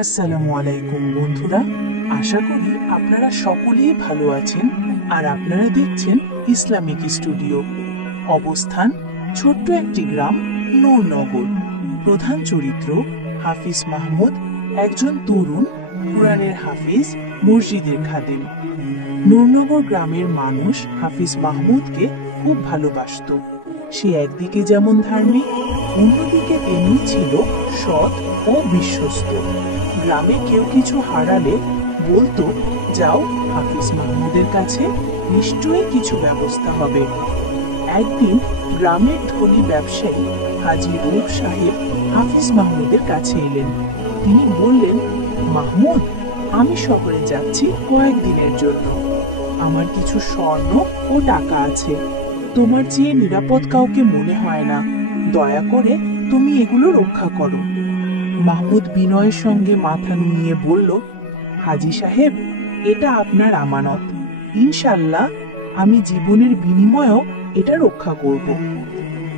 আসসালামু আলাইকুম বন্ধুরা, আশা করি আপনারা সকলেই ভালো আছেন আর আপনারা দেখছেন ইসলামিক স্টুডিও। অবস্থান ছোট্ট একটি গ্রাম নূরনগর। প্রধান চরিত্র হাফিজ মাহমুদ, একজন তরুণ কুরআনের হাফিজ, মসজিদের খাদেম। নূরনগর গ্রামের মানুষ হাফিজ মাহমুদকে খুব ভালোবাসত। সে একদিকে যেমন ধার্মিক, অন্যদিকে তেমনি ছিল সৎ ও বিশ্বস্ত। গ্রামে কেউ কিছু হারালে বলতো, যাও হাফিজ মাহমুদের কাছে, নিশ্চয়ই কিছু ব্যবস্থা হবে। একদিন গ্রামের ধনী ব্যবসায়ী হাজী রূপ সাহেব হাফিজ মাহমুদের কাছে এলেন। তিনি বললেন, মাহমুদ, আমি শহরে যাচ্ছি কয়েকদিনের জন্য। আমার কিছু স্বর্ণ ও টাকা আছে, তোমার চেয়ে নিরাপদ কাউকে মনে হয় না। দয়া করে তুমি এগুলো রক্ষা করো। মাহমুদ বিনয়ের সঙ্গে মাথা নুইয়ে বলল, হাজী সাহেব, এটা আপনার আমানত। ইনশাআল্লাহ আমি জীবনের বিনিময়েও এটা রক্ষা করব।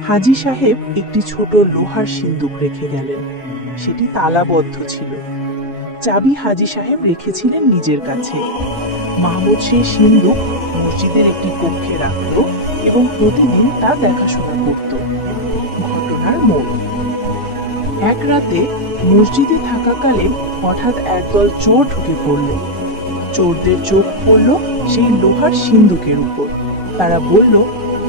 হাজী সাহেব একটি ছোট লোহার সিন্দুক রেখে গেলেন। সেটি তালাবদ্ধ ছিল। চাবি হাজী সাহেব রেখেছিলেন নিজের কাছে। মাহমুদ সেই সিন্দুক মসজিদের একটি কক্ষে রাখত এবং প্রতিদিন তা দেখাশোনা করত। ঘটনার মোড়। এক রাতে মসজিদে থাকাকালে হঠাৎ একদল চোর ঢুকে পড়ল। চোরদের চোখ পড়ল সেই লোহার সিন্দুকের উপর। তারা বলল,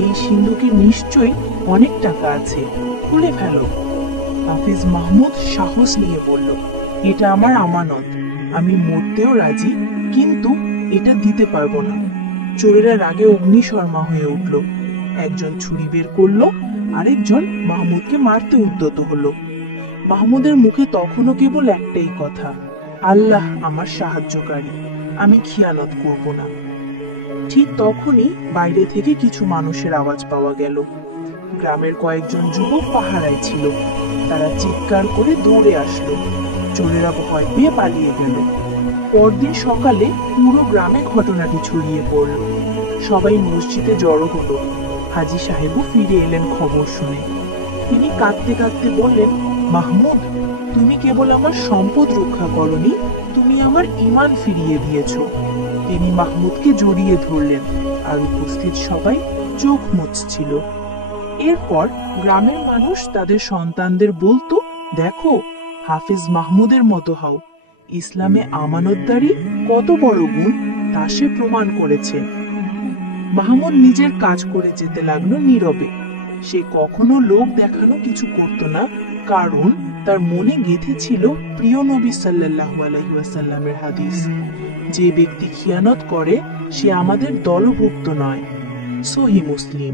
এই সিন্দুকে নিশ্চয়ই অনেক টাকা আছে, খুলে ফেলো। হাফিজ মাহমুদ সাহস নিয়ে বলল, এটা আমার আমানত, আমি মরতেও রাজি, কিন্তু এটা দিতে পারবো না। চোরেরা রাগে অগ্নিশর্মা হয়ে উঠল। একজন ছুরি বের করলো, আরেকজন মাহমুদকে মারতে উদ্যত হলো। মাহমুদের মুখে তখনও কেবল একটাই কথা, আল্লাহ আমার সাহায্যকারী, আমি খিয়ানত করব না। ঠিক তখনই বাইরে থেকে কিছু মানুষের আওয়াজ পাওয়া গেল। গ্রামের কয়েকজন যুবক পাহারায় ছিল। তারা চিৎকার করে দৌড়ে আসলো। চোরেরা ভয় পেয়ে পালিয়ে গেল। পরদিন সকালে পুরো গ্রামে ঘটনাটি ছড়িয়ে পড়ল। সবাই মসজিদে জড়ো হলো। হাজী সাহেবও ফিরে এলেন খবর শুনে। তিনি কাঁদতে কাঁদতে বললেন, মাহমুদ, তুমি কেবল আমার সম্পদ রক্ষা করনি, তুমি আমার ঈমান ফিরিয়ে দিয়েছ। তিনি মাহমুদকে জড়িয়ে ধরলেন আর উপস্থিত সবাই চোখ মুছছিল। এরপর গ্রামের মানুষ তাদের সন্তানদের বলতো, দেখো, হাফিজ মাহমুদের মতো হও। ইসলামে আমানতদারি কত বড় গুণ তা সে প্রমাণ করেছে। মাহমুদ নিজের কাজ করে যেতে লাগলো নীরবে। সে কখনো লোক দেখানো কিছু করত না, কারণ তার মনে গেঁথে ছিল প্রিয় নবী সাল্লাল্লাহু আলাইহি ওয়াসাল্লামের হাদিস, যে ব্যক্তি খিয়ানত করে সে আমাদের দলভুক্ত নয়। সহিহ মুসলিম।